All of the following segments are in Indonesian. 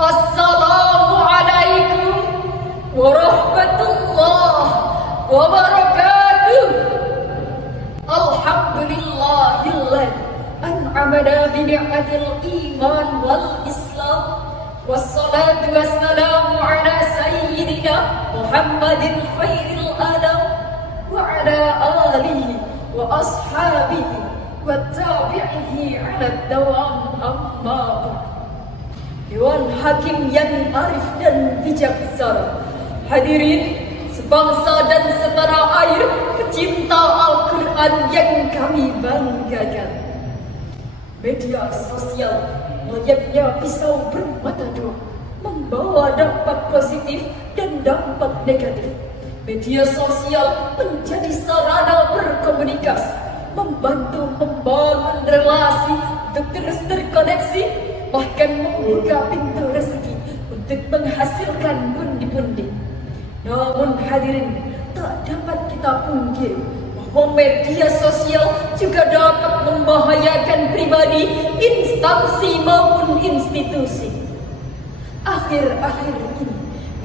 Assalamualaikum warahmatullahi wabarakatuh. Alhamdulillahilladzi an'amana bi ni'matil iman wal islam. Wassalatu wassalamu ala sayyidina Muhammadin khairil anam wa ala alihi wa ashabihi wa tabi'ihi ala dawam amma ba'd. Dewan Hakim yang arif dan bijaksana, hadirin sebangsa dan setanah air, pecinta Al-Quran yang kami banggakan. Media sosial layaknya pisau bermata dua, membawa dampak positif dan dampak negatif. Media sosial menjadi sarana berkomunikasi, membantu membangun relasi untuk terus terkoneksi, bahkan membuka pintu rezeki untuk menghasilkan pundi-pundi. Namun hadirin, tak dapat kita pungkiri bahwa media sosial juga dapat membahayakan pribadi, instansi maupun institusi. Akhir-akhir ini,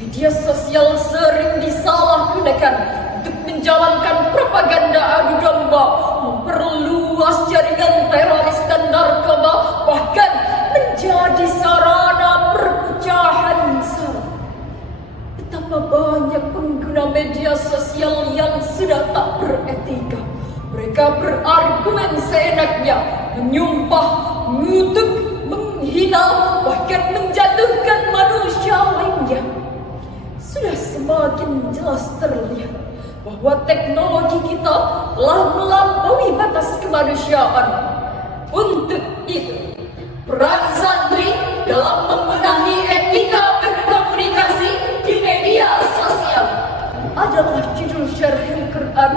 media sosial sering disalahgunakan untuk menjalankan propaganda adu domba, memperluas jaringan teroris dan narkoba, bahkan menjadi sarana perpecahan sara. Betapa banyak pengguna media sosial yang sudah tak beretika. Mereka berargumen seenaknya, menyumpah, mengutuk, menghina, bahkan menjatuhkan manusia lainnya. Sudah semakin jelas terlihat bahwa teknologi kita telah melampaui batas kemanusiaan. Untuk itu, peran santri dalam membenahi etika berkomunikasi di media sosial adalah judul syarhil Quran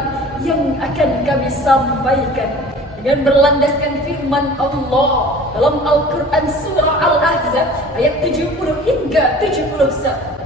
yang akan kami sampaikan dengan berlandaskan firman Allah dalam Al-Quran surah Al-Ahzab ayat 70 hingga 71.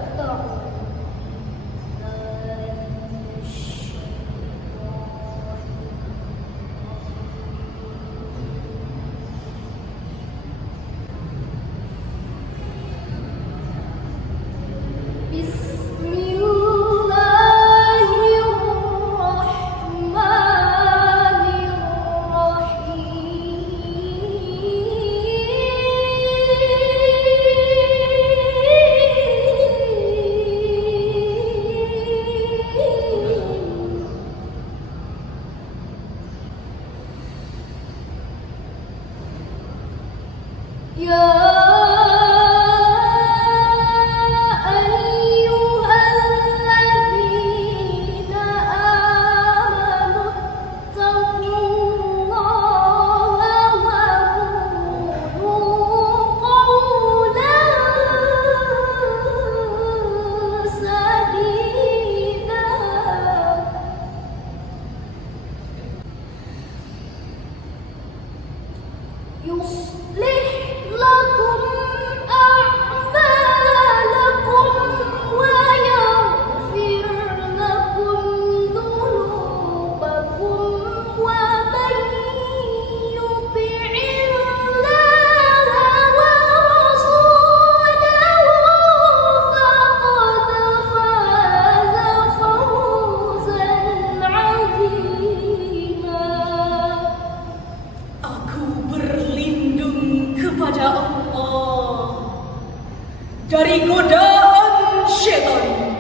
Dari godaan syaitan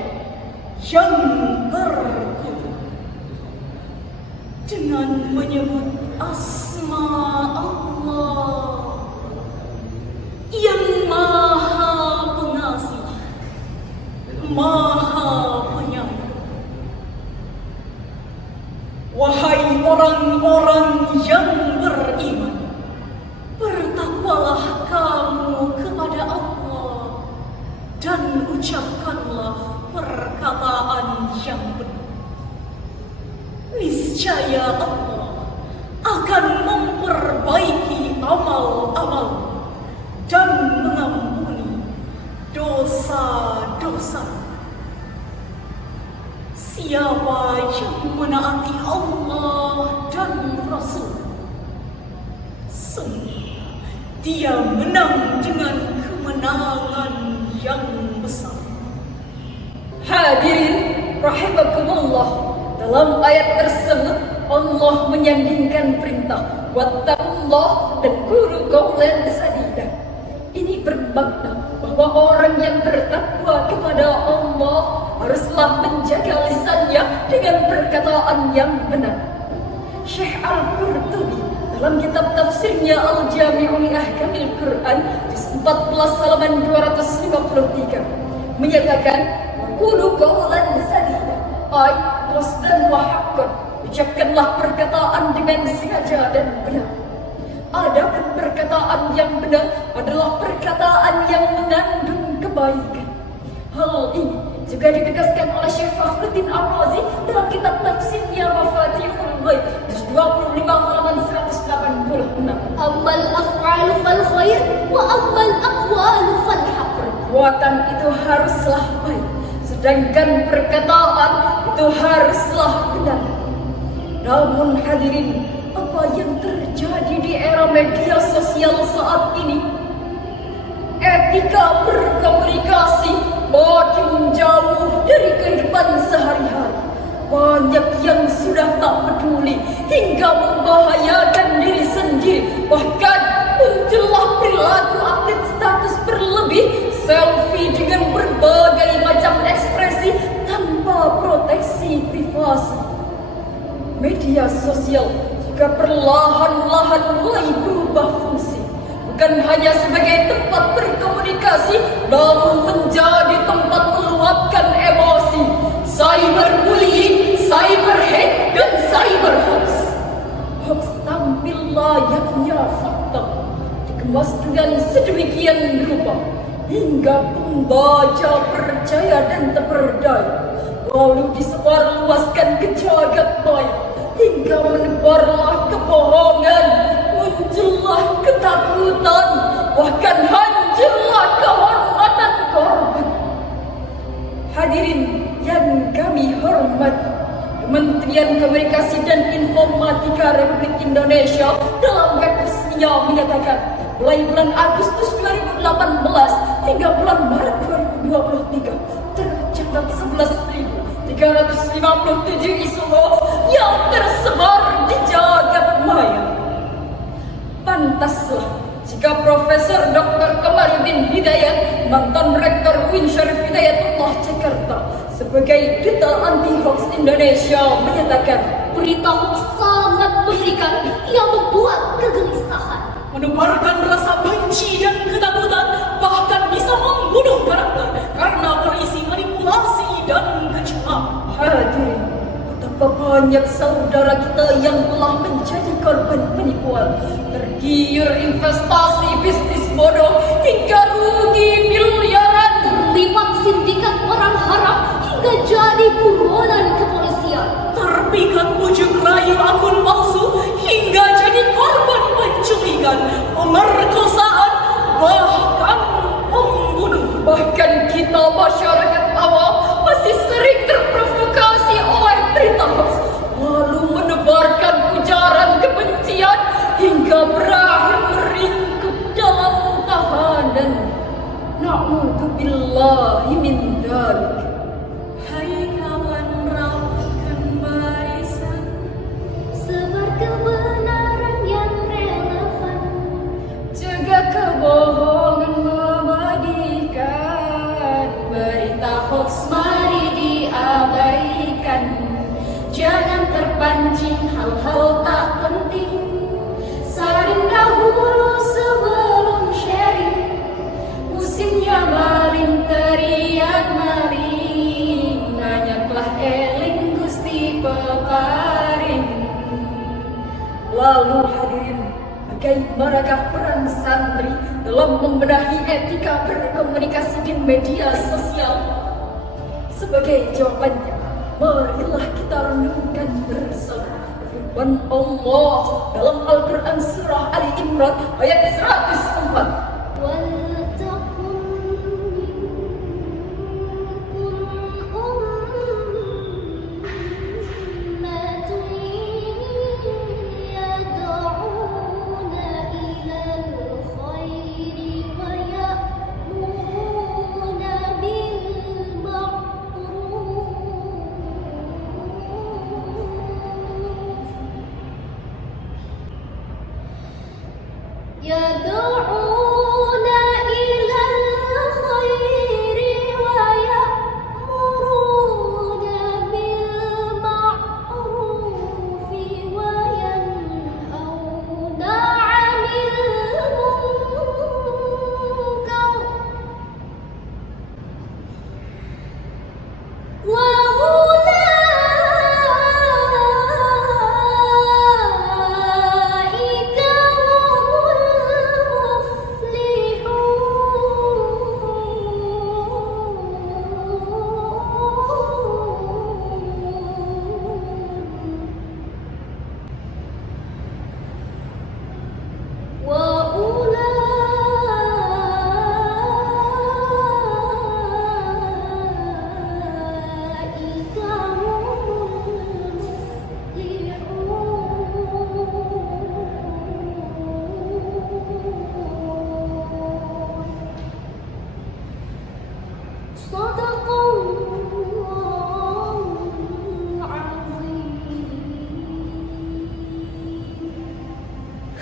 yang terkutuk dengan menyebut asma Allah yang maha pengasih, maha penyayang. Wahai orang-orang yang beriman, bertakwalah kamu kepada Allah dan ucapkanlah perkataan yang benar. Niscaya Allah akan memperbaiki amal-amal dan mengampuni dosa-dosa. Siapa yang menaati Allah dan Rasul, sungguh dia menang dengan kemenangan yang besar. Hadirin rahimakumullah, dalam ayat tersebut Allah menyandingkan perintah wattaqullah dan qulu qawlan sadida. Ini bermakna bahwa orang yang bertakwa kepada Allah haruslah menjaga lisannya dengan perkataan yang benar. Syekh Al-Qurtubi dalam kitab tafsirnya Al-Jami'u li Ahkamil Quran juz 14 halaman 253 menyatakan qulu qawlan sadida, ay qasdan wa haqqan, ucapkanlah perkataan dengan sengaja dan benar. Adapun perkataan yang benar adalah perkataan yang mengandung kebaikan. Hal ini juga ditegaskan oleh Syekh Fakhruddin Ar-Razi dalam kitab tafsirnya Mafatihul Ghaib juz 25 halaman 186. Ammal af'alu fal khair wa ammal aqwalu fal haqq. Perbuatan itu haruslah baik, sedangkan perkataan itu haruslah benar. Namun hadirin, apa yang terjadi di era media sosial saat ini? Etika berkomunikasi makin jauh dari kehidupan sehari-hari. Banyak yang sudah tak peduli hingga membahayakan diri sendiri. Bahkan muncullah perilaku update status berlebih, selfie dengan berbagai macam ekspresi tanpa proteksi privasi. Media sosial juga perlahan-lahan mulai berubah fungsi, bukan hanya sebagai tempat berkomunikasi, namun menjadi tempat meluapkan emosi. Cyberbullying, cyberhate, dan cyberhoax. Hoax tampil layaknya fakta, dikemas dengan sedemikian rupa hingga pembaca percaya dan terperdaya, lalu disebarluaskan ke jagat maya hingga menebarlah kebohongan, muncullah ketakutan, bahkan hancurlah kehormatan korban. Hadirin yang kami hormati, Kementerian Komunikasi dan Informatika Republik Indonesia dalam web resminya menyatakan mulai bulan Agustus 2018 hingga bulan Maret 2023 tercatat 11.357 isu hoax yang tersebar di jagat maya. Pantaslah jika Profesor Dr. Kamarudin Hidayat, mantan Rektor UIN Syarif Hidayatullah Jakarta, sebagai Duta Anti Hoax Indonesia menyatakan Berita hoax sangat mengerikan yang membuat kegelisahan, menebarkan rasa benci dan ketakutan, bahkan bisa membunuh karakter karena berisi manipulasi dan kecurangan. hadirin, betapa banyak saudara kita yang telah menjadi korban penipuan, tergiur investasi bisnis bodoh hingga rugi miliaran, terlibat sindikat orang haram hingga jadi buronan kepolisian, terpikat bujuk rayu akun palsu hingga jadi korban penculikan, pemerkosaan, bahkan pembunuhan. Bahkan kita masyarakat awam masih sering terprovokasi oleh berita hoax, lalu menebarkan ujaran kebencian hingga berakhir meringkuk dalam tahanan. Na'udzubillahi min dzalik. Hai kawan, rapatkan barisan, sebar kebenaran yang relevan, Jaga kebohongan memadikan, berita hoax mari diabaikan. Jangan terpancing hal-hal tak penting, saring dahulu sebelum sharing. Musimnya maling teriak maling, banyaklah eling Gusti peparing. Lalu hadirin, bagaimanakah peran santri dalam membenahi etika berkomunikasi di media sosial? Sebagai jawabannya, marilah kita renungkan bersama firman Allah dalam Al-Quran Surah Ali Imran ayat 104. waltakum minkum ummatun yad'una ilal khairi wa ya'muruna يدعون إلى الخير ويأمرون بالمعروف وينهون عن المنكر وأولئك هم المفلحون وأولئك هم المفلحون صدق الله العظيم.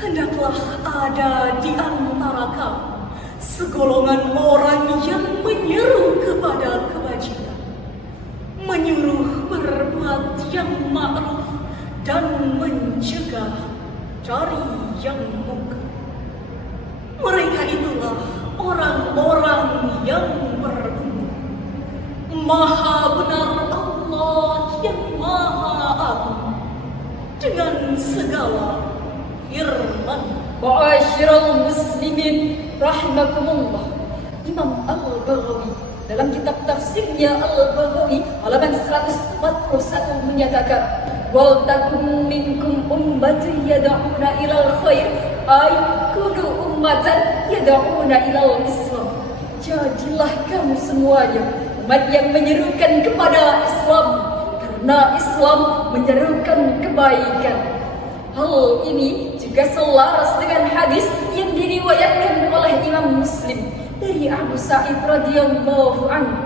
Hendaklah ada di antara kamu segolongan orang yang menyeru kepada kebajikan, menyuruh berbuat yang ma'ruf dan mencegah dari yang munkar. Mereka itulah orang-orang yang beruntung. Maha benar Allah yang Maha Agung dengan segala firman. Ma'asyiral muslimin rahimakumullah. Imam Al-Baghawi dalam kitab tafsirnya Al-Baghawi halaman 141 menyatakan, wal takum minkum ummatun yad'una ilal khair ay kudu ummatan yad'una ilal Islam. Jadilah kamu semuanya umat yang menyerukan kepada Islam, karena Islam menyerukan kebaikan. Hal ini juga selaras dengan hadis yang diriwayatkan oleh Imam Muslim dari Abu Sa'id radhiyallahu anhu.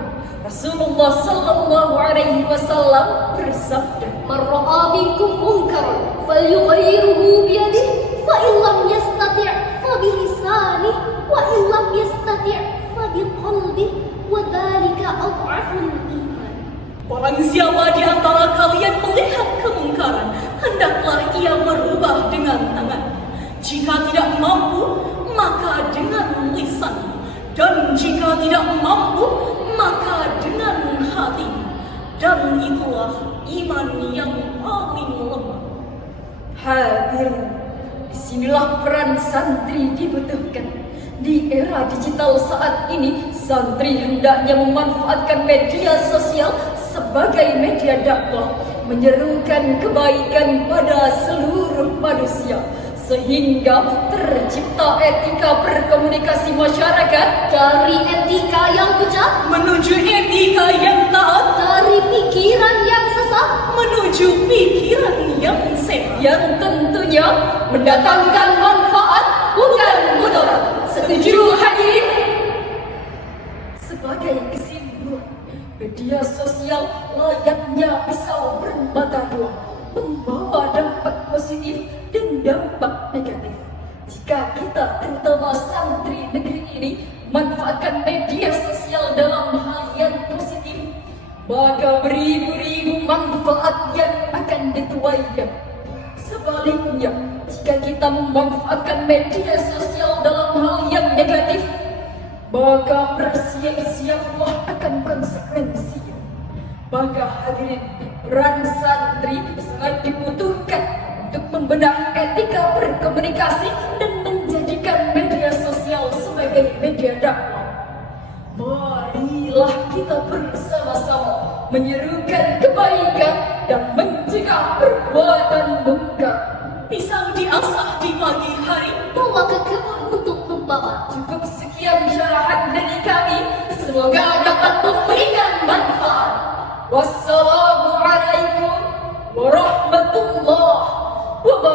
Rasulullah sallallahu alaihi wasallam bersabda, من رأى منكم منكرا فليغيره بيده فإن لم يستطع فبلسانه وإن لم يستطع فبقلبه وذلك أضعف الإيمان. Barang siapa di antara kalian melihat kemungkaran, hendaklah ia merubah dengan tangan. Jika tidak mampu, maka dengan lisan. Dan jika tidak mampu, maka dengan hati. Dan itulah iman yang paling lemah. hadirin, disinilah peran santri dibutuhkan. Di era digital saat ini, santri hendaknya memanfaatkan media sosial sebagai media dakwah, menyerukan kebaikan pada seluruh manusia, sehingga tercipta etika berkomunikasi masyarakat Dari etika yang bijak, Menuju etika yang taat, dari pikiran yang sesat, menuju pikiran yang sehat. yang tentunya mendatangkan manfaat bukan mudarat. Setuju hadirin? Sebagai kesimpulan, media sosial layaknya pisau bermata dua, membawa dampak positif dan dampak negatif. Jika kita terutama santri negeri ini manfaatkan media sosial dalam hal yang positif, maka beribu-ribu manfaat yang akan dituainya. Sebaliknya, jika kita memanfaatkan media sosial dalam hal yang negatif, maka bersiap-siaplah akan konsekuensinya. Maka hadirin, peran santri sangat dibutuhkan untuk membenahi etika berkomunikasi dan menjadikan media sosial sebagai media dakwah. Marilah kita bersama-sama menyerukan kebaikan dan mencegah perbuatan munkar. Pisau diasah di pagi hari, bawa ke kebun untuk membawa. Cukup sekian syarahan dari kami, semoga dapat memberikan manfaat. Wassalamualaikum warahmatullahi wabarakatuh.